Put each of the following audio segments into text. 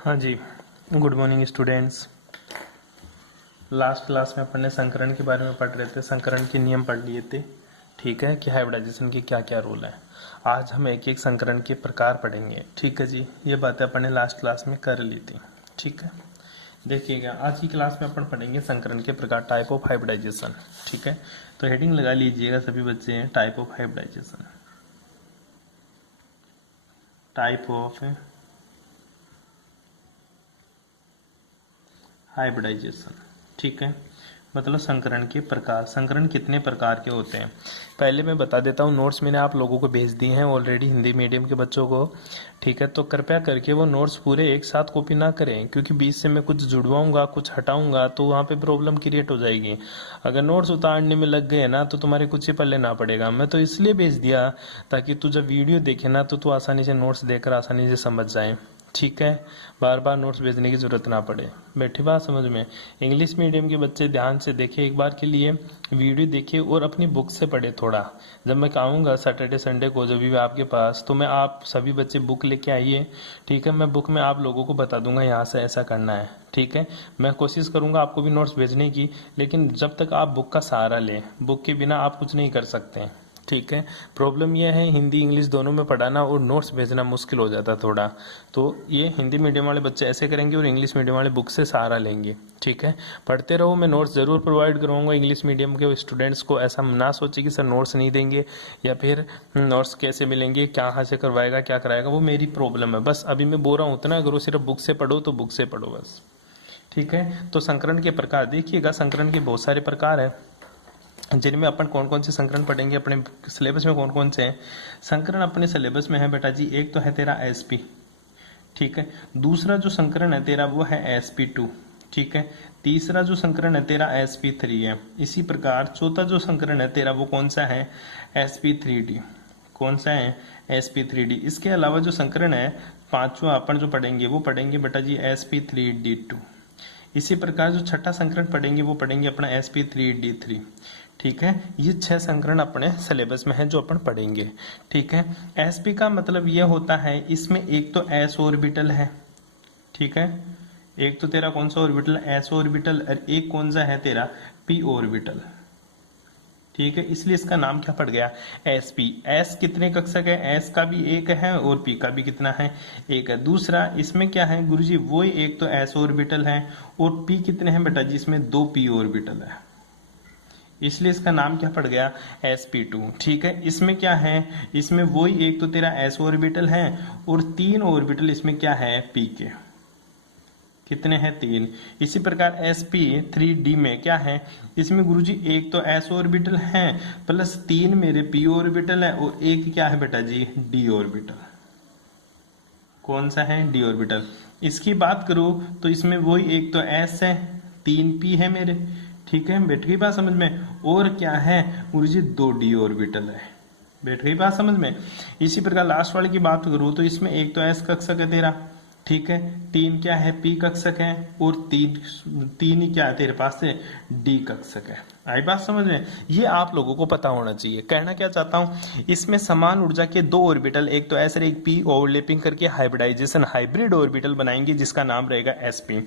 हाँ जी, good morning students. Last class में अपन ने संकरण के बारे में पढ़ रहे थे, संकरण के नियम पढ़ लिए थे, ठीक है, कि हाइब्रिडाइजेशन के क्या क्या रूल है। आज हम एक एक संकरण के प्रकार पढ़ेंगे, ठीक है जी। ये बातें अपन ने लास्ट क्लास में कर ली थी, ठीक है। देखिएगा, आज की क्लास में अपन पढ़ेंगे संकरण के प्रकार, टाइप ऑफ हाइब्रिडाइजेशन, ठीक है। तो हेडिंग लगा लीजिएगा सभी बच्चे, type of hybridization, type of hybridization, ठीक है। मतलब संकरण के प्रकार। संकरण कितने प्रकार के होते हैं पहले मैं बता देता हूँ। नोट्स मैंने आप लोगों को भेज दिए हैं ऑलरेडी, हिंदी मीडियम के बच्चों को, ठीक है। तो कृपया करके वो नोट्स पूरे एक साथ कॉपी ना करें, क्योंकि बीच से मैं कुछ जुड़वाऊंगा, कुछ हटाऊंगा, तो वहाँ पे प्रॉब्लम क्रिएट हो जाएगी। अगर नोट्स उतारने में लग गए ना, तो तुम्हारे कुछ ही पल्ले ना पड़ेगा। मैं तो इसलिए भेज दिया ताकि तू जब वीडियो देखे ना, तो तू आसानी से नोट्स देखकर आसानी से समझ जाए, ठीक है। बार बार नोट्स भेजने की जरूरत ना पड़े। बैठी बात समझ में। इंग्लिश मीडियम के बच्चे ध्यान से देखें, एक बार के लिए वीडियो देखिए और अपनी बुक से पढ़े थोड़ा। जब मैं कहूँगा सैटरडे संडे को जब भी आपके पास, तो मैं आप सभी बच्चे बुक लेके आइए, ठीक है। मैं बुक में आप लोगों को बता दूंगा यहाँ से ऐसा करना है, ठीक है। मैं कोशिश करूंगा आपको भी नोट्स भेजने की, लेकिन जब तक आप बुक का सहारा लें, बुक के बिना आप कुछ नहीं कर सकते, ठीक है। प्रॉब्लम यह है हिंदी इंग्लिश दोनों में पढ़ाना और नोट्स भेजना मुश्किल हो जाता थोड़ा। तो ये हिंदी मीडियम वाले बच्चे ऐसे करेंगे और इंग्लिश मीडियम वाले बुक से सहारा लेंगे, ठीक है। पढ़ते रहो, मैं नोट्स जरूर प्रोवाइड करवाऊंगा इंग्लिश मीडियम के स्टूडेंट्स को। ऐसा ना सोचे कि सर नोट्स नहीं देंगे या फिर नोट्स कैसे मिलेंगे, कहाँ से करवाएगा, क्या कराएगा, वो मेरी प्रॉब्लम है। बस अभी मैं बोल रहा हूँ उतना करो, सिर्फ बुक से पढ़ो तो बुक से पढ़ो बस, ठीक है। तो संकरण के प्रकार देखिएगा, संकरण के बहुत सारे प्रकार है, जिनमें अपन कौन कौन से संकरण पढ़ेंगे अपने सिलेबस में, कौन कौन से हैं संकरण अपने सिलेबस में है बेटा जी। एक तो है तेरा एसपी, ठीक है। दूसरा जो संकरण है तेरा वो है sp2, ठीक है। तीसरा जो संकरण है तेरा sp3 है। इसी प्रकार चौथा जो संकरण है तेरा वो कौन सा है, sp3d। कौन सा है, sp3d। इसके अलावा जो संकरण है पांचवा अपन जो पढ़ेंगे वो पढ़ेंगे बेटा जी sp3d2। इसी प्रकार जो छठा संकरण पढ़ेंगे वो पढ़ेंगे अपना sp3d3, ठीक है। ये 6 संकरण अपने सिलेबस में है जो अपन पढ़ेंगे, ठीक है। sp का मतलब ये होता है, इसमें एक तो s ऑर्बिटल है, ठीक है। एक तो तेरा कौन सा ऑर्बिटल, s ऑर्बिटल, और एक कौन सा है तेरा p ऑर्बिटल, ठीक है। इसलिए इसका नाम क्या पड़ गया, sp। s कितने कक्षक है, s का भी एक है और p का भी कितना है, एक है। दूसरा इसमें क्या है गुरुजी, वो एक तो s ऑर्बिटल है और p कितने हैं बेटा जी, इसमें 2 p ऑर्बिटल है, इसलिए इसका नाम क्या पड़ गया, sp2, ठीक है। इसमें क्या है, इसमें वही एक तो तेरा s ऑर्बिटल है और 3 ऑर्बिटल इसमें क्या है p के, कितने हैं 3। इसी प्रकार sp3d में क्या है, इसमें गुरुजी एक तो s ऑर्बिटल है प्लस 3 मेरे p ऑर्बिटल है और एक क्या है बेटा जी d ऑर्बिटल। कौन सा है, d ऑर्बिटल। इसकी बात करूं तो इसमें वही एक तो s है, 3 p है मेरे, ठीक है। बैठ गई बात समझ में। और क्या है गुरुजी, 2 d ऑर्बिटल है। बैठ गई बात समझ में। इसी प्रकार लास्ट वाले की बात करूं तो इसमें एक तो s कक्षक है तेरा, ठीक है। 3 क्या है, p कक्षक है और 3 ही क्या है तेरे पास से d कक्षक है। आई बात समझ में। ये आप लोगों को पता होना चाहिए। कहना क्या चाहता हूं, इसमें समान ऊर्जा के 2 ऑर्बिटल, एक तो s और एक p, ओवरलैपिंग करके हाइब्रिडाइजेशन, हाइब्रिड ऑर्बिटल बनाएंगे जिसका नाम रहेगा sp।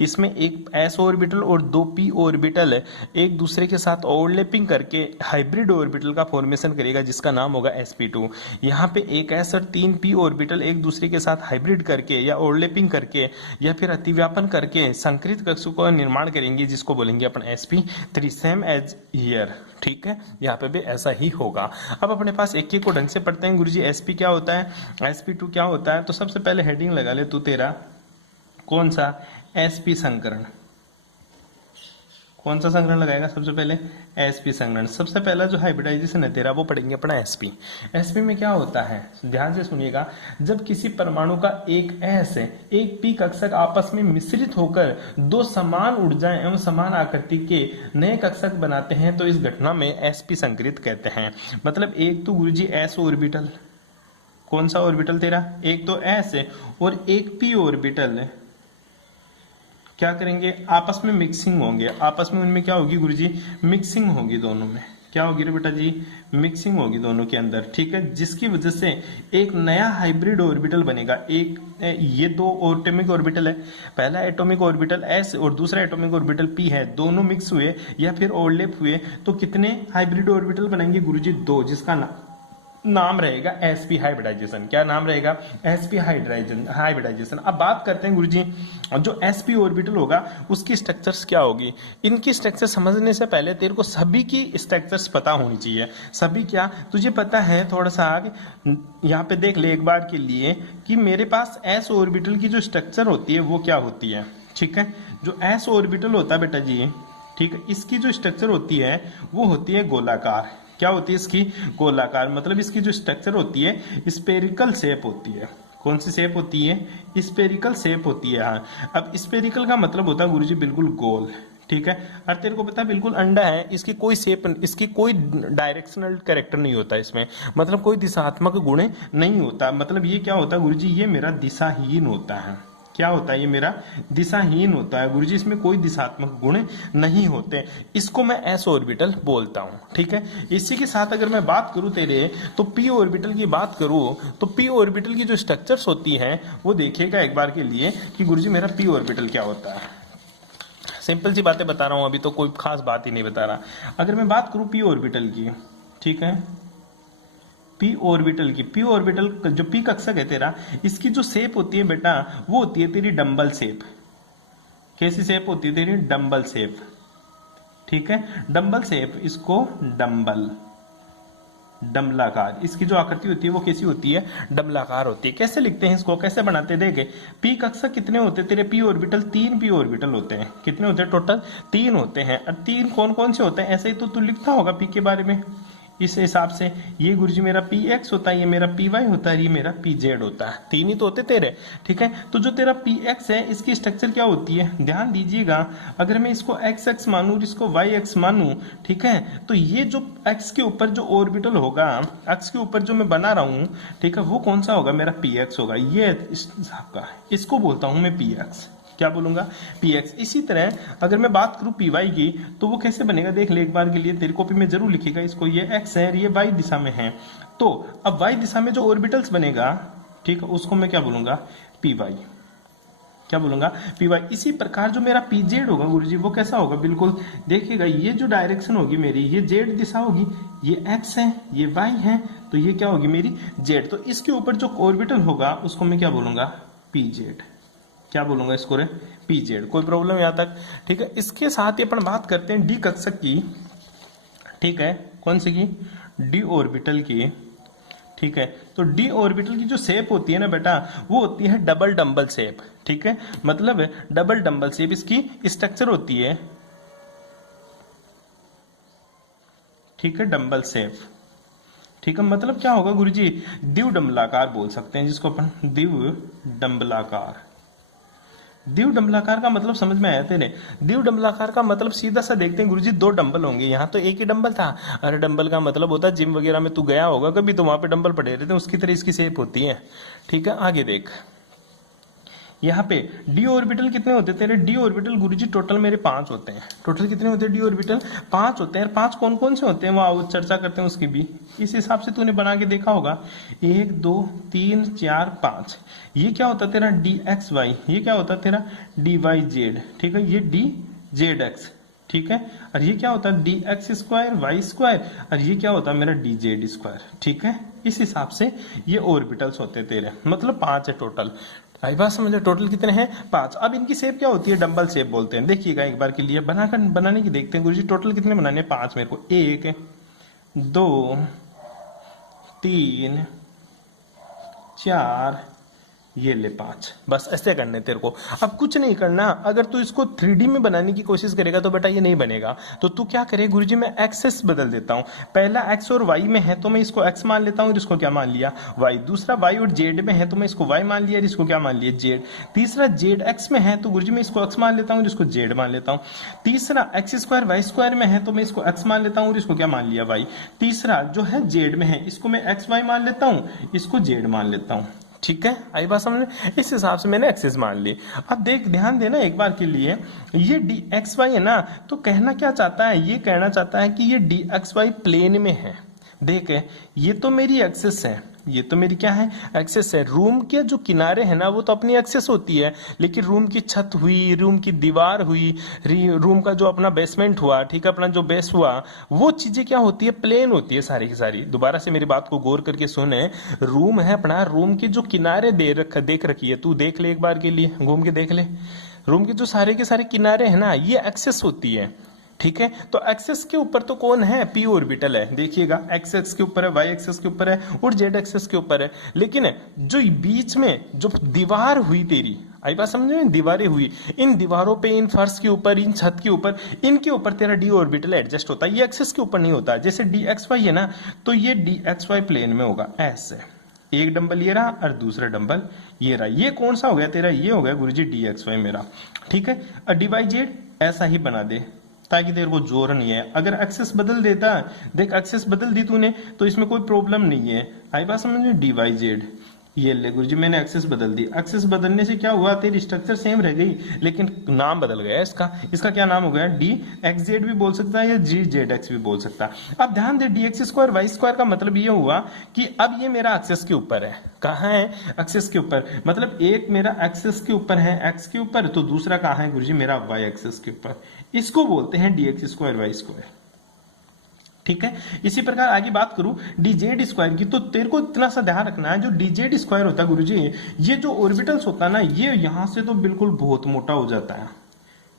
इसमें एक s ऑर्बिटल और 2 p ऑर्बिटल एक दूसरे के साथ ओवरलैपिंग करके हाइब्रिड ऑर्बिटल का फॉर्मेशन करेगा जिसका नाम होगा sp2। यहाँ पे एक s और 3 p ऑर्बिटल एक दूसरे के साथ हाइब्रिड करके या ओवरलैपिंग करके या फिर अतिव्यापन करके संकरित कक्षों का निर्माण करेंगे जिसको बोलेंगे अपन sp3, सेम एज हियर, ठीक है। यहाँ पे भी ऐसा ही होगा। अब अपने पास एक एक को ढंग से पढ़ते हैं। गुरुजी sp क्या होता है, sp2 क्या होता है। तो सबसे पहले हेडिंग लगा ले तू तेरा, कौन सा, sp संकरण। कौन सा संकरण लगाएगा सबसे पहले, sp संकरण। सबसे पहला जो हाइब्रिडाइजेशन है तेरा वो पढ़ेंगे अपना sp। sp में क्या होता है, ध्यान से सुनिएगा। जब किसी परमाणु का एक s एक p कक्षक आपस में मिश्रित होकर 2 समान ऊर्जाएं एवं समान आकृति के नए कक्षक बनाते हैं तो इस घटना में sp संकरित कहते हैं। मतलब एक तो गुरुजी s ऑर्बिटल, कौन सा ऑर्बिटल तेरा, एक तो s है और एक p ऑर्बिटल है, क्या करेंगे आपस में मिक्सिंग होंगे। आपस में उनमें क्या होगी गुरुजी, मिक्सिंग होगी दोनों में, क्या होगी रे बेटा जी, मिक्सिंग होगी दोनों के अंदर, ठीक है, जिसकी वजह से एक नया हाइब्रिड ऑर्बिटल बनेगा। एक ये दो एटॉमिक ऑर्बिटल है, पहला एटॉमिक ऑर्बिटल s और दूसरा एटॉमिक ऑर्बिटल p है, दोनों मिक्स हुए या फिर ओवरलैप हुए तो कितने हाइब्रिड ऑर्बिटल बनेंगे गुरुजी, दो, जिसका नाम रहेगा sp हाइब्रिडाइजेशन। क्या नाम रहेगा, sp हाइब्रिडाइजेशन। अब बात करते हैं गुरुजी, जो sp ऑर्बिटल होगा उसकी स्ट्रक्चर्स क्या होगी। इनकी स्ट्रक्चर समझने से पहले तेरे को सभी की स्ट्रक्चर्स पता होनी चाहिए। सभी क्या तुझे पता है, थोड़ा सा आगे यहाँ पे देख ले एक बार के लिए कि मेरे पास s ऑर्बिटल की जो स्ट्रक्चर होती है वो क्या होती है, ठीक है। जो s ऑर्बिटल होता है बेटा जी, ठीक है, इसकी जो स्ट्रक्चर होती है वो होती है गोलाकार। क्या होती है इसकी, गोलाकार, मतलब इसकी जो स्ट्रक्चर होती है स्पेरिकल शेप होती है। कौन सी शेप होती है, स्पेरिकल शेप होती है। हाँ, अब स्पेरिकल का मतलब होता है गुरुजी बिल्कुल गोल, ठीक है। और तेरे को पता है बिल्कुल अंडा है, इसकी कोई शेप, इसकी कोई डायरेक्शनल कैरेक्टर नहीं होता इसमें, मतलब कोई दिशात्मक गुण नहीं होता। मतलब ये क्या होता है गुरुजी, ये मेरा दिशाहीन होता है। क्या होता है, ये मेरा दिशाहीन होता है गुरुजी, इसमें कोई दिशात्मक गुण नहीं होते। इसको मैं s ऑर्बिटल बोलता हूं, ठीक है। इसी के साथ अगर मैं बात करूं तेरे तो p ऑर्बिटल की बात करूं तो p ऑर्बिटल की जो स्ट्रक्चर्स होती हैं वो देखिएगा एक बार के लिए कि गुरुजी मेरा p ऑर्बिटल क्या होता है। सिंपल सी बातें बता रहा हूं, अभी तो कोई खास बात ही नहीं बता रहा। अगर मैं बात करूं p ऑर्बिटल की, ठीक है, p ऑर्बिटल की, p ऑर्बिटल जो p कक्षक है तेरा, इसकी जो शेप होती है बेटा वो होती है तेरी डंबल शेप। कैसी शेप होती है तेरी, डंबल शेप, ठीक है, डंबल शेप, इसको डंबल, डंबलाकार, इसकी जो आकृति होती है वो कैसी होती है, डंबलाकार होती है। कैसे लिखते हैं इसको, कैसे बनाते हैं, देखे p कक्षक कितने होते हैं तेरे, p ऑर्बिटल, 3 p ऑर्बिटल होते हैं। कितने होते हैं टोटल, 3 होते हैं। और 3 कौन कौन से होते हैं, ऐसे ही तो तू लिखता होगा p के बारे में। इस हिसाब से ये गुरुजी मेरा px होता है, ये मेरा py होता है, ये मेरा pz होता है। 3 ही तो होते तेरे, ठीक है। तो जो तेरा px है इसकी स्ट्रक्चर क्या होती है, ध्यान दीजिएगा, अगर मैं इसको x मानूं, इसको y मानूं, ठीक है, तो ये जो x के ऊपर जो ऑर्बिटल होगा, x के ऊपर जो मैं बना रहा हूं, ठीक है, वो कौन सा होगा, मेरा px होगा। ये इस हिसाब का, इसको बोलता हूं मैं px। क्या बोलूंगा, px। इसी तरह अगर मैं बात करूं py की तो वो कैसे बनेगा, देख ले एक बार के लिए, तेरी कॉपी में जरूर लिखेगा इसको। ये x है, ये y दिशा में है, तो अब y दिशा में जो ऑर्बिटल्स बनेगा, ठीक है, उसको मैं क्या बोलूंगा, py। क्या बोलूंगा, py। इसी प्रकार जो मेरा pz होगा गुरुजी वो कैसा होगा, बिल्कुल देखिएगा, ये जो डायरेक्शन होगी मेरी, ये z दिशा होगी, ये x है, ये y है, तो ये क्या होगी मेरी z। तो इसके ऊपर जो ऑर्बिटल होगा उसको मैं क्या बोलूंगा, pz। क्या बोलूंगा इसको रे, pz। कोई प्रॉब्लम यहाँ तक, ठीक है। इसके साथ ही अपन बात करते हैं d कक्षक की, ठीक है, कौन सी की, d ऑर्बिटल की, ठीक है। तो d ऑर्बिटल की जो शेप होती है ना बेटा वो होती है डबल डंबल शेप, ठीक है, मतलब डबल डंबल शेप इसकी स्ट्रक्चर होती है, ठीक है, डंबल शेप, ठीक है। मतलब क्या होगा गुरुजी, द्विव डंबलाकार बोल सकते हैं जिसको अपन, द्विव डंबलाकार। द्विव डंबलाकार का मतलब समझ में आया तेरे, द्विव डंबलाकार का मतलब सीधा सा देखते हैं गुरुजी, 2 डंबल होंगे। यहाँ तो एक ही डंबल था, अरे डंबल का मतलब होता है जिम वगैरह में तू गया होगा कभी, तो वहां पे डंबल पड़े रहते हैं, उसकी तरह इसकी शेप होती है, ठीक है। आगे देख, यहाँ पे डी ऑर्बिटल कितने होते हैं तेरे, डी ऑर्बिटल गुरुजी टोटल मेरे 5 होते हैं। टोटल कितने होते हैं डी ऑर्बिटल, 5 होते हैं। 5 कौन कौन से होते हैं वो आओ चर्चा करते हैं उसकी भी, इस हिसाब से तूने बना के देखा होगा, 1 2 3 4 5। ये क्या होता है तेरा, डी एक्स वाई, ये क्या होता है तेरा, डी वाई जेड, ठीक है, ये डी जेड एक्स, ठीक है। और ये क्या होता है, D X square Y square, और ये क्या होता है मेरा डी जेड स्क्वायर, ठीक है। इस हिसाब से ये ऑर्बिटल्स होते हैं तेरे, मतलब 5 है टोटल। आई बात समझ, टोटल कितने हैं, 5। अब इनकी शेप क्या होती है, डंबल शेप बोलते हैं। देखिएगा एक बार के लिए बनाने की देखते हैं गुरुजी, टोटल कितने बनाने हैं, 5 मेरे को, 1 2 3 4, ये ले 5, बस ऐसे करने तेरे को। अब कुछ नहीं करना, अगर तू इसको 3D में बनाने की कोशिश करेगा तो बेटा ये नहीं बनेगा। तो तू क्या करे गुरुजी, मैं एक्सेस बदल देता हूँ। पहला x और y में है तो मैं इसको x मान लेता हूँ, इसको क्या मान लिया, y। दूसरा y और z में है तो मैं इसको y मान लिया, इसको क्या मान लिया, z। तीसरा z x में है तो गुरुजी मैं इसको x मान लेता हूँ, इसको z मान लेता हूँ। तीसरा x स्क्वायर y स्क्वायर में है तो मैं इसको x मान लेता हूँ, इसको क्या मान लिया, y। तीसरा जो है z में है इसको मैं x y मान लेता हूँ, इसको z मान लेता हूँ। ठीक है, आई बात समझ में? इस हिसाब से मैंने एक्सेस मान ली। अब ध्यान देना एक बार के लिए, ये डी एक्स वाई है ना, तो कहना क्या चाहता है, ये कहना चाहता है कि ये डी एक्स वाई प्लेन में है। देख, ये तो मेरी एक्सेस है, ये तो मेरी क्या है, एक्सेस है। रूम के जो किनारे है ना वो तो अपनी एक्सेस होती है, लेकिन रूम की छत हुई, रूम की दीवार हुई, रूम का जो अपना बेसमेंट हुआ, ठीक है, अपना जो बेस हुआ, वो चीजें क्या होती है, प्लेन होती है सारी की सारी। दोबारा से मेरी बात को गौर करके सुने, रूम है अपना, रूम के जो किनारे देख रखी है, तू देख ले एक बार के लिए, घूम के देख ले, रूम के जो सारे के सारे किनारे है ना, ये एक्सेस होती है। ठीक है, तो एक्सेस के ऊपर तो कौन है, पी ऑर्बिटल है। देखिएगा, एक्स एक्स के ऊपर है, वाई एक्सेस के ऊपर है और जेड एक्सेस के ऊपर है। लेकिन जो बीच में जो दीवार हुई तेरी, आई बात समझ में, दीवारें हुई, इन दीवारों पे, इन फर्श के ऊपर, इन छत के ऊपर, इनके ऊपर तेरा डी ऑर्बिटल एडजस्ट होता है। ये एक्सेस के ऊपर नहीं होता। जैसे डी एक्स वाई है ना, तो ये डी एक्स वाई प्लेन में होगा ऐसे, एक डंबल ये रहा और दूसरा डंबल ये रहा। ये कौन सा हो गया तेरा, ये हो गया गुरुजी डी एक्स वाई मेरा। ठीक है, और डी वाई जेड ऐसा ही बना दे ताकि तेरे को जोर नहीं है। अगर एक्सेस बदल देता, देख एक्सेस बदल दी तूने तो इसमें कोई प्रॉब्लम नहीं है। आई बात समझ में, डी वाई जेड, ये ले गुरुजी मैंने एक्सेस बदल दी। एक्सेस बदलने से क्या हुआ, तेरी स्ट्रक्चर सेम रह गई लेकिन नाम बदल गया इसका। इसका क्या नाम हो गया, डी एक्स जेड भी बोल सकता है या जी जेड एक्स भी बोल सकता है। अब ध्यान दे, D X square Y square का मतलब ये हुआ कि अब ये मेरा एक्सेस के ऊपर है। कहाँ है, एक्सेस के ऊपर। मतलब एक मेरा एक्सेस के ऊपर है, एक्स के ऊपर, तो दूसरा कहाँ है गुरुजी, मेरा वाई एक्सेस के ऊपर। इसको बोलते हैं D X square Y square. ठीक है, इसी प्रकार आगे बात करूं डी जेड स्क्वायर की, तो तेरे को इतना सा ध्यान रखना है, जो डी जेड स्क्वायर होता है गुरुजी, ये जो ऑर्बिटल्स होता है ना, ये यहां से तो बिल्कुल बहुत मोटा हो जाता है।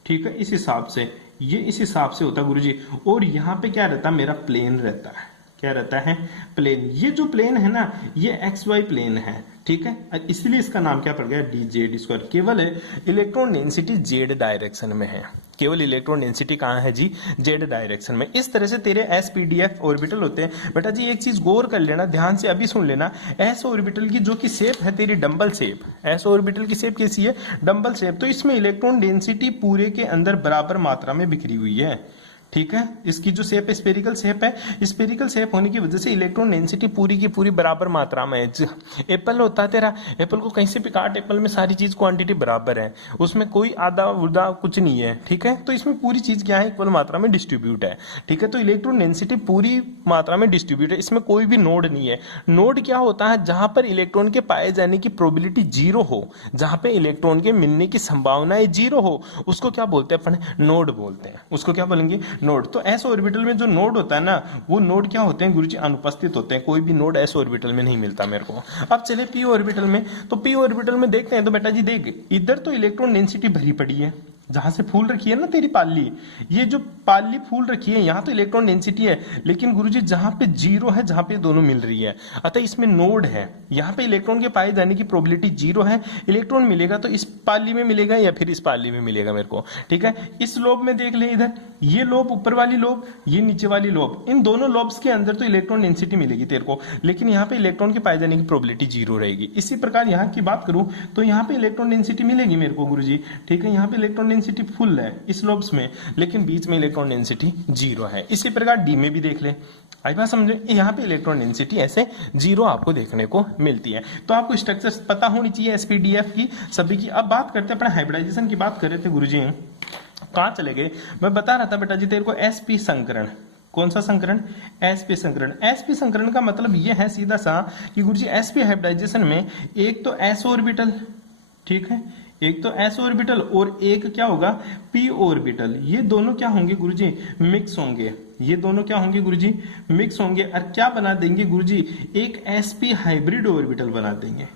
ठीक है, इस हिसाब से, ये इस हिसाब से होता है गुरुजी। और यहाँ पे क्या रहता है, मेरा प्लेन रहता है। क्या रहता है, प्लेन। ये जो प्लेन है ना, ये एक्स वाई प्लेन है। ठीक है, इसलिए इसका नाम क्या पड़ गया, डी जेड स्क्वायर। केवल इलेक्ट्रॉन डेंसिटी जेड डायरेक्शन में है, केवल इलेक्ट्रॉन डेंसिटी कहाँ है जी, जेड डायरेक्शन में। इस तरह से तेरे S P D F orbital होते हैं। बेटा जी एक चीज गौर कर लेना, ध्यान से अभी सुन लेना, एस ऑर्बिटल की जो कि शेप है तेरी डंबल शेप, एस ऑर्बिटल की शेप कैसी है, डंबल शेप। तो इसमें इलेक्ट्रॉन डेंसिटी पूरे के अंदर बराबर मात्रा में बिखरी हुई है। ठीक है, इसकी जो शेप है स्पेरिकल शेप है, स्पेरिकल शेप होने की वजह से इलेक्ट्रॉन डेंसिटी पूरी की पूरी बराबर मात्रा में है। एप्पल होता है तेरा, एप्पल को कहीं से भी काट, एप्पल में सारी चीज क्वांटिटी बराबर है, उसमें कोई आधा उदा कुछ नहीं है। ठीक है, तो इसमें पूरी चीज क्या है, इक्वल मात्रा में डिस्ट्रीब्यूट है। ठीक है, तो इलेक्ट्रॉन डेंसिटी पूरी मात्रा में डिस्ट्रीब्यूट है, इसमें कोई भी नोड नहीं है। नोड क्या होता है, जहां पर इलेक्ट्रॉन के पाए जाने की प्रोबेबिलिटी जीरो हो, जहां पे इलेक्ट्रॉन के मिलने की संभावनाएं जीरो हो, उसको क्या बोलते हैं अपन, नोड बोलते हैं। उसको क्या बोलेंगे, नोड। तो एस ऑर्बिटल में जो नोड होता है ना, वो नोड क्या होते हैं गुरुजी, अनुपस्थित होते हैं। कोई भी नोड एस ऑर्बिटल में नहीं मिलता मेरे को। अब चले पी ऑर्बिटल में, तो पी ऑर्बिटल में देखते हैं। तो बेटा जी देख, इधर तो इलेक्ट्रॉन डेंसिटी भरी पड़ी है, जहां से फूल रखी है ना तेरी पाली, ये जो पाली फूल रखी है, यहां तो इलेक्ट्रॉन डेंसिटी है। लेकिन गुरुजी जहां पे जीरो है, जहां पे दोनों मिल रही है, अतः इसमें नोड है, यहां पे इलेक्ट्रॉन के पाए जाने की प्रोबेबिलिटी जीरो है। इलेक्ट्रॉन मिलेगा तो इस पाली में मिलेगा या फिर इस पाली में मिलेगा मेरे को। ठीक है, इस लोब में देख ले, इधर ये लोब ऊपर वाली लोब, ये नीचे वाली लोब, इन दोनों लोब्स के अंदर तो इलेक्ट्रॉन डेंसिटी मिलेगी तेरे को, लेकिन यहाँ पे इलेक्ट्रॉन के पाए जाने की प्रोबेबिलिटी जीरो रहेगी। इसी प्रकार यहाँ की बात करूं तो यहाँ पे इलेक्ट्रॉन डेंसिटी मिलेगी मेरे को गुरुजी। ठीक है, यहाँ पे इलेक्ट्रॉन डेंसिटी फुल है इस लोब्स में, लेकिन बीच में इलेक्ट्रॉन डेंसिटी जीरो है। इसी प्रकार डी में भी देख ले, आई बात समझे, यहाँ पे इलेक्ट्रॉन डेंसिटी ऐसे जीरो आपको देखने को मिलती है। तो आपको स्ट्रक्चर पता होनी चाहिए एसपीडीएफ की सभी की। अब बात करते हैं अपना हाइब्रिडाइजेशन की, बात कर रहे थे गुरुजी, कहाँ चले गए, मैं बता रहा था बेटा जी तेरे को एसपी संकरण। कौन सा संकरण, एसपी संकरण। एसपी संकरण का मतलब यह है सीधा सा कि गुरुजी एसपी हाइब्रिडाइजेशन में एक तो एस ऑर्बिटल, ठीक है, एक तो एस ऑर्बिटल और एक क्या होगा, पी ऑर्बिटल। ये दोनों क्या होंगे गुरुजी, मिक्स होंगे। ये दोनों क्या होंगे गुरुजी, मिक्स होंगे। और क्या बना देंगे गुरुजी, एक एसपी हाइब्रिड ऑर्बिटल बना देंगे।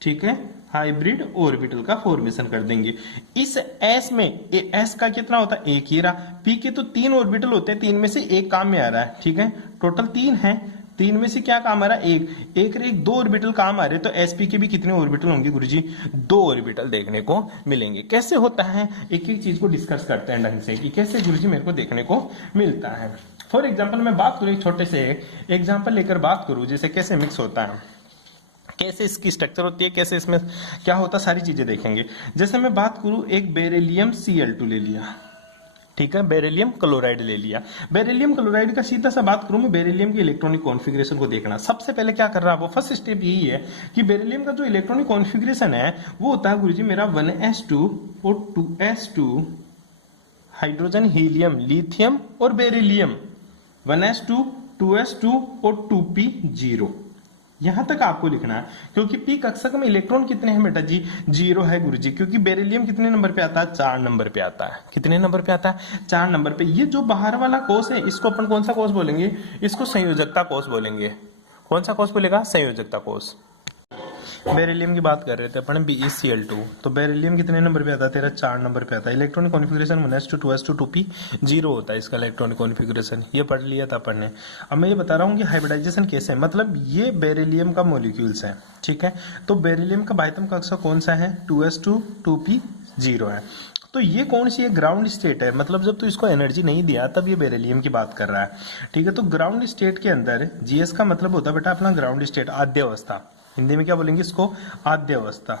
ठीक है, हाइब्रिड ऑर्बिटल का फॉर्मेशन कर देंगे। इस एस में एस का कितना होता है, एक ही रहा। पी के तो 3 ऑर्बिटल होते हैं, 3 में से एक काम में आ रहा है। ठीक है, टोटल 3 है, 3 में से क्या काम आ रहा है, एक 2 ऑर्बिटल काम आ रहे हैं। तो एसपी के भी कितने ऑर्बिटल होंगे गुरुजी, 2 ऑर्बिटल देखने को मिलेंगे। कैसे होता है, एक एक चीज को डिस्कस करते हैं ढंग से कि कैसे गुरुजी मेरे को देखने को मिलता है। फॉर एग्जाम्पल मैं बात करूं, एक छोटे से एग्जाम्पल लेकर बात करूं, जैसे कैसे मिक्स होता है, कैसे इसकी स्ट्रक्चर होती है, कैसे इसमें क्या होता है, सारी चीजें देखेंगे। जैसे मैं बात करूं, एक बेरिलियम Cl2 ले लिया, ठीक है, बेरिलियम क्लोराइड ले लिया। बेरिलियम क्लोराइड का सीधा सा बात करूं मैं, बेरिलियम की इलेक्ट्रॉनिक कॉन्फ़िगरेशन को देखना। सबसे पहले क्या कर रहा है वो, फर्स्ट स्टेप यही है कि बेरिलियम का जो इलेक्ट्रॉनिक कॉन्फ़िगरेशन है वो होता है गुरुजी मेरा 1s2 और 2s2, हाइड्रोजन, हीलियम, लिथियम और बेरिलियम, 1s2, 2s2 और 2p0। यहां तक आपको लिखना है, क्योंकि पी कक्षक में इलेक्ट्रॉन कितने हैं बेटा जी, 0 है गुरुजी, क्योंकि बेरिलियम कितने नंबर पे आता है, 4 नंबर पे आता है। कितने नंबर पे आता है, 4 नंबर पे। ये जो बाहर वाला कोष है इसको अपन कौन सा कोष बोलेंगे, इसको संयोजकता कोष बोलेंगे। कौन सा कोष बोलेगा, संयोजकता कोष। बेरिलियम की बात कर रहे थे अपन, BeCl2, तो बेरिलियम कितने नंबर पे आता है तेरा, 4 नंबर पे आता है। Electronic configuration 1s2, 2s2, 2p0 होता है इसका इलेक्ट्रॉनिक कॉन्फ़िगरेशन, ये पढ़ लिया था अपन ने। अब मैं ये बता रहा हूँ कि हाइब्रिडाइजेशन कैसे है, मतलब ये बेरिलियम का मॉलिक्यूल्स है, ठीक है। तो बेरिलियम का बाह्यतम कक्षक कौन सा है, 2s2, 2p0 है। तो ये कौन सी है, ग्राउंड स्टेट है, मतलब जब तो इसको एनर्जी नहीं दिया तब ये बेरिलियम की बात कर रहा है, ठीक है। तो ग्राउंड स्टेट के अंदर GS का मतलब होता है बेटा अपना ग्राउंड स्टेट, आद्य अवस्था। हिंदी में क्या बोलेंगे इसको, आद्य अवस्था,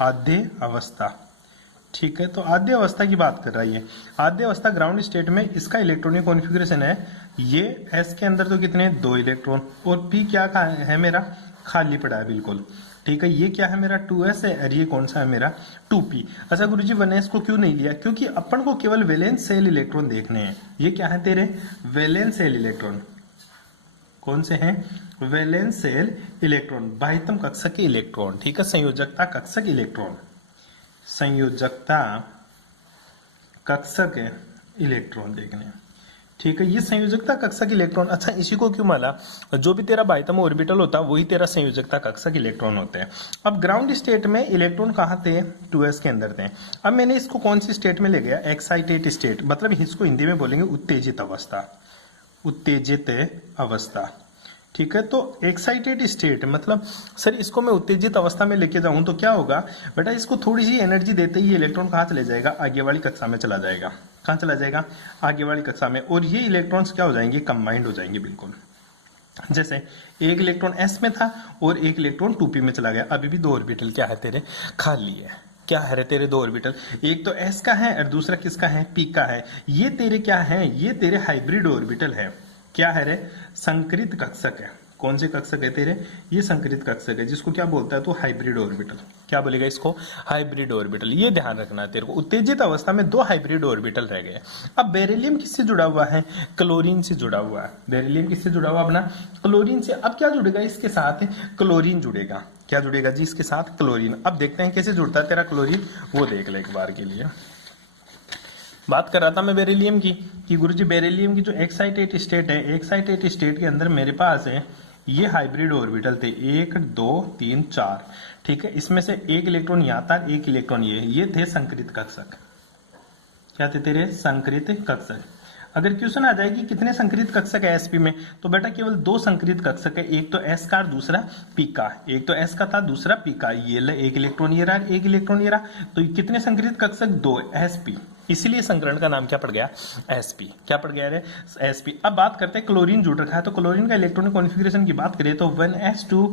आद्य अवस्था, ठीक है। तो आद्य अवस्था की बात कर रहा है ये। आद्य अवस्था ग्राउंड स्टेट में इसका इलेक्ट्रॉनिक कॉन्फ़िगरेशन है, ये S के अंदर तो कितने, 2 इलेक्ट्रॉन, और P क्या है मेरा, खाली पड़ा है बिल्कुल, ठीक है। ये क्या है मेरा, 2s है, और ये कौन सा है मेरा, 2p। अच्छा गुरुजी 1s को क्यों नहीं लिया, क्योंकि अपन को केवल वैलेंस सेल इलेक्ट्रॉन देखने हैं। ये क्या है तेरे, वैलेंस सेल इलेक्ट्रॉन। कौन से हैं, वैलेंस सेल इलेक्ट्रॉन, बाह्यतम कक्षक के इलेक्ट्रॉन, ठीक है। संयोजकता कक्षक इलेक्ट्रॉन, संयोजकता कक्षक इलेक्ट्रॉन देखने, ठीक है। ये संयोजकता कक्षक इलेक्ट्रॉन, अच्छा इसी को क्यों माला, जो भी तेरा बाह्यतम ऑर्बिटल होता है वही तेरा संयोजकता कक्षक इलेक्ट्रॉन होते हैं। अब ग्राउंड स्टेट में इलेक्ट्रॉन कहाँ थे, 2s के अंदर थे। अब मैंने इसको कौन सी स्टेट में ले गया, एक्साइटेड स्टेट, मतलब इसको हिंदी में बोलेंगे उत्तेजित अवस्था, उत्तेजित अवस्था, ठीक है। तो एक्साइटेड स्टेट मतलब सर इसको मैं उत्तेजित अवस्था में लेके जाऊं तो क्या होगा बेटा, इसको थोड़ी सी एनर्जी देते ही इलेक्ट्रॉन कहाँ चले जाएगा, आगे वाली कक्षा में चला जाएगा। कहाँ चला जाएगा, आगे वाली कक्षा में, और ये इलेक्ट्रॉन्स क्या हो जाएंगे, कंबाइंड हो जाएंगे बिल्कुल। जैसे एक इलेक्ट्रॉन S में था और एक इलेक्ट्रॉन 2p में चला गया, अभी भी 2 ऑर्बिटल क्या है तेरे, खाली है। क्या है रे तेरे 2 ऑर्बिटल, एक तो S का है और दूसरा किसका है, P का है। ये तेरे क्या है, ये तेरे हाइब्रिड ऑर्बिटल है। क्या है रे, संकरित कक्षक है। कौन से कक्षक है तेरे, ये संकरित कक्षक है, जिसको क्या बोलता है तो हाइब्रिड ऑर्बिटल। क्या बोलेगा इसको, हाइब्रिड ऑर्बिटल। ये ध्यान रखना है तेरे को, उत्तेजित अवस्था में 2 हाइब्रिड ऑर्बिटल रह गए। अब बेरिलियम किससे जुड़ा हुआ है, क्लोरीन से जुड़ा हुआ है। बेरिलियम किससे जुड़ा हुआ अपना, क्लोरीन से। अब क्या जुड़ेगा इसके साथ, क्लोरीन जुड़ेगा। क्या जुड़ेगा जी इसके साथ, क्लोरीन। अब देखते हैं कैसे जुड़ता है तेरा क्लोरीन, वो देख ले एक बार के लिए। बात कर रहा था मैं बेरिलियम की, कि गुरुजी बेरिलियम की जो एक्साइटेड स्टेट है, एक्साइटेड स्टेट के अंदर मेरे पास है ये हाइब्रिड ऑर्बिटल थे, 1 2 3 4, ठीक है। इसमें से एक इलेक्ट्रॉन यहाँ था, एक इलेक्ट्रॉन ये थे संकरित कक्षक। क्या थे तेरे, संकरित कक्षक। अगर क्वेश्चन आ जाएगी कितने संकरित कक्षक है sp में, तो बेटा केवल 2 संकरित कक्षक है, एक तो s का और दूसरा p का। एक तो s का था, दूसरा p का। ये ले, एक इलेक्ट्रॉन ये रहा, एक इलेक्ट्रॉन ये रहा, तो कितने संकरित कक्षक, 2, sp। इसीलिए संकरण का नाम क्या पड़ गया, sp। क्या पड़ गया रे, sp। अब बात करते हैं क्लोरीन जुड़ रखा है, तो क्लोरीन का इलेक्ट्रॉनिक कॉन्फ़िगरेशन की बात करें तो 1s2,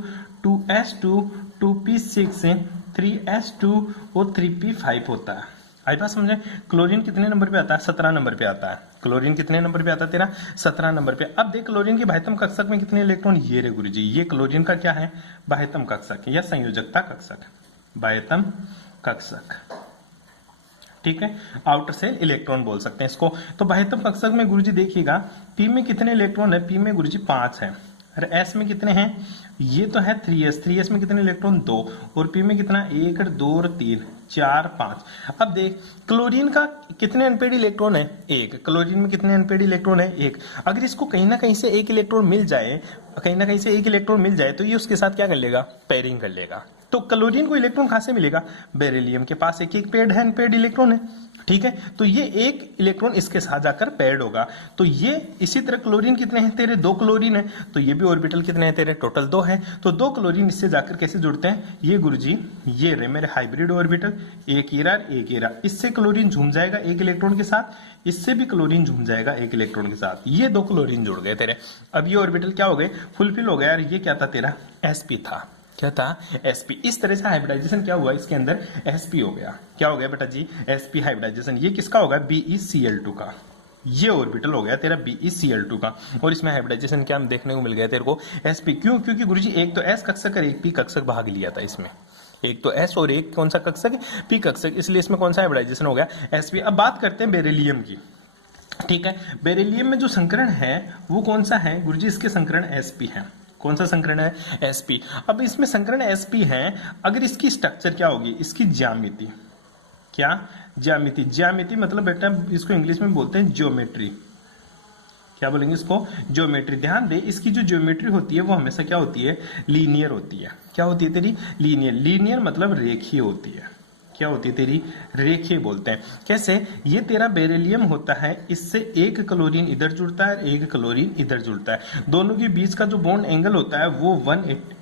2s2, 2p6, 3s2 और 3p5 होता है। आई बात समझे। क्लोरीन कितने नंबर पे आता है, 17 नंबर पे आता है। क्लोरीन कितने नंबर पे आता है तेरा, 17 नंबर पे। अब देख क्लोरीन के बाह्यतम कक्षक में कितने इलेक्ट्रॉन, ये रे गुरुजी, ये क्लोरीन का क्या है, बाह्यतम कक्षक या संयोजकता कक्षक, बाह्यतम कक्षक, ठीक है। आउटर सेल इलेक्ट्रॉन बोल सकते हैं इसको। तो बाह्यतम कक्षक में गुरुजी देखिएगा, P में कितने इलेक्ट्रॉन है, P में गुरुजी 5 है, और S में कितने हैं, ये तो है 3s, 3s में कितने इलेक्ट्रॉन, 2, और P में कितना, 1 2 और 3 4 5। अब देख क्लोरीन का कितने अनपेड इलेक्ट्रॉन है, 1। क्लोरीन में कितने अनपेड इलेक्ट्रॉन है, 1। अगर इसको कहीं ना कहीं से एक इलेक्ट्रॉन मिल जाए, कहीं ना कहीं से एक इलेक्ट्रॉन मिल जाए, तो ये उसके साथ क्या कर लेगा, पेयरिंग कर लेगा। तो क्लोरीन को इलेक्ट्रॉन कहां से मिलेगा, बेरिलियम के पास एक एक पेड है, अनपेड इलेक्ट्रॉन है, ठीक है। तो ये एक इलेक्ट्रॉन इसके साथ जाकर पेयर्ड होगा। तो ये इसी तरह क्लोरीन कितने हैं तेरे, 2 क्लोरीन है, तो ये भी ऑर्बिटल कितने हैं तेरे, टोटल 2 है। तो 2 क्लोरीन इससे जाकर कैसे जुड़ते हैं, ये गुरुजी ये रहे मेरे हाइब्रिड ऑर्बिटल, एक ईरा एक ईरा। इससे क्लोरीन झूम जाएगा एक इलेक्ट्रॉन के साथ, इससे भी क्लोरीन झूम जाएगा एक इलेक्ट्रॉन के साथ। ये 2 क्लोरीन जुड़ गए तेरे। अब ये ऑर्बिटल क्या हो गए, फुलफिल हो गया। यार ये क्या था तेरा, sp था, क्या था, sp। इस तरह से हाइब्रिडाइजेशन क्या हुआ, इसके अंदर sp हो गया। क्या हो गया बेटा जी, sp हाइब्रिडाइजेशन। ये किसका होगा, BeCl2 का। ये ऑर्बिटल हो गया तेरा BeCl2 का, और इसमें हाइब्रिडाइजेशन क्या देखने को मिल गया तेरे को, sp। क्यों, क्योंकि गुरुजी एक तो s कक्षक और एक p कक्षक भाग लिया था इसमें, एक तो s और एक कौन सा कक्षक, p कक्षक, इसलिए इसमें कौन सा हाइब्रिडाइजेशन हो गया, sp। अब बात करते हैं बेरिलियम की। ठीक है, बेरिलियम में जो संकरण है वो कौन सा है गुरुजी, इसके संकरण sp है। कौन सा संकरण है, sp। अब इसमें संकरण sp है, अगर इसकी स्ट्रक्चर क्या होगी, इसकी ज्यामिति, क्या ज्यामिति, ज्यामिति मतलब बेटा इसको इंग्लिश में बोलते हैं ज्योमेट्री। क्या बोलेंगे इसको, ज्योमेट्री। ध्यान दे, इसकी जो ज्योमेट्री होती है वो हमेशा क्या होती है, लीनियर होती है। क्या होती है तेरी, लीनियर। लीनियर मतलब रेखीय होती है। क्या होती है तेरी, रेखीय बोलते हैं। कैसे, ये तेरा बेरिलियम होता है, इससे एक क्लोरीन इधर जुड़ता है, एक क्लोरीन इधर जुड़ता है, दोनों के बीच का जो बॉन्ड एंगल होता है वो 180,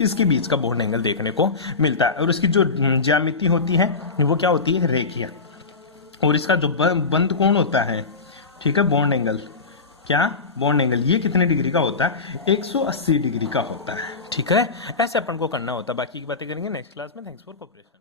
इसके बीच का बॉन्ड एंगल देखने को मिलता है। और इसकी जो ज्यामिति होती है वो क्या होती है, रेखीय। और इसका जो बंद कोण होता है, ठीक है, बॉन्ड एंगल, क्या बॉन्ड एंगल, ये कितने डिग्री का होता है, 180 डिग्री का होता है। ठीक है, ऐसे अपन को करना होता है, बाकी की बातें करेंगे नेक्स्ट क्लास में। Thanks for cooperation.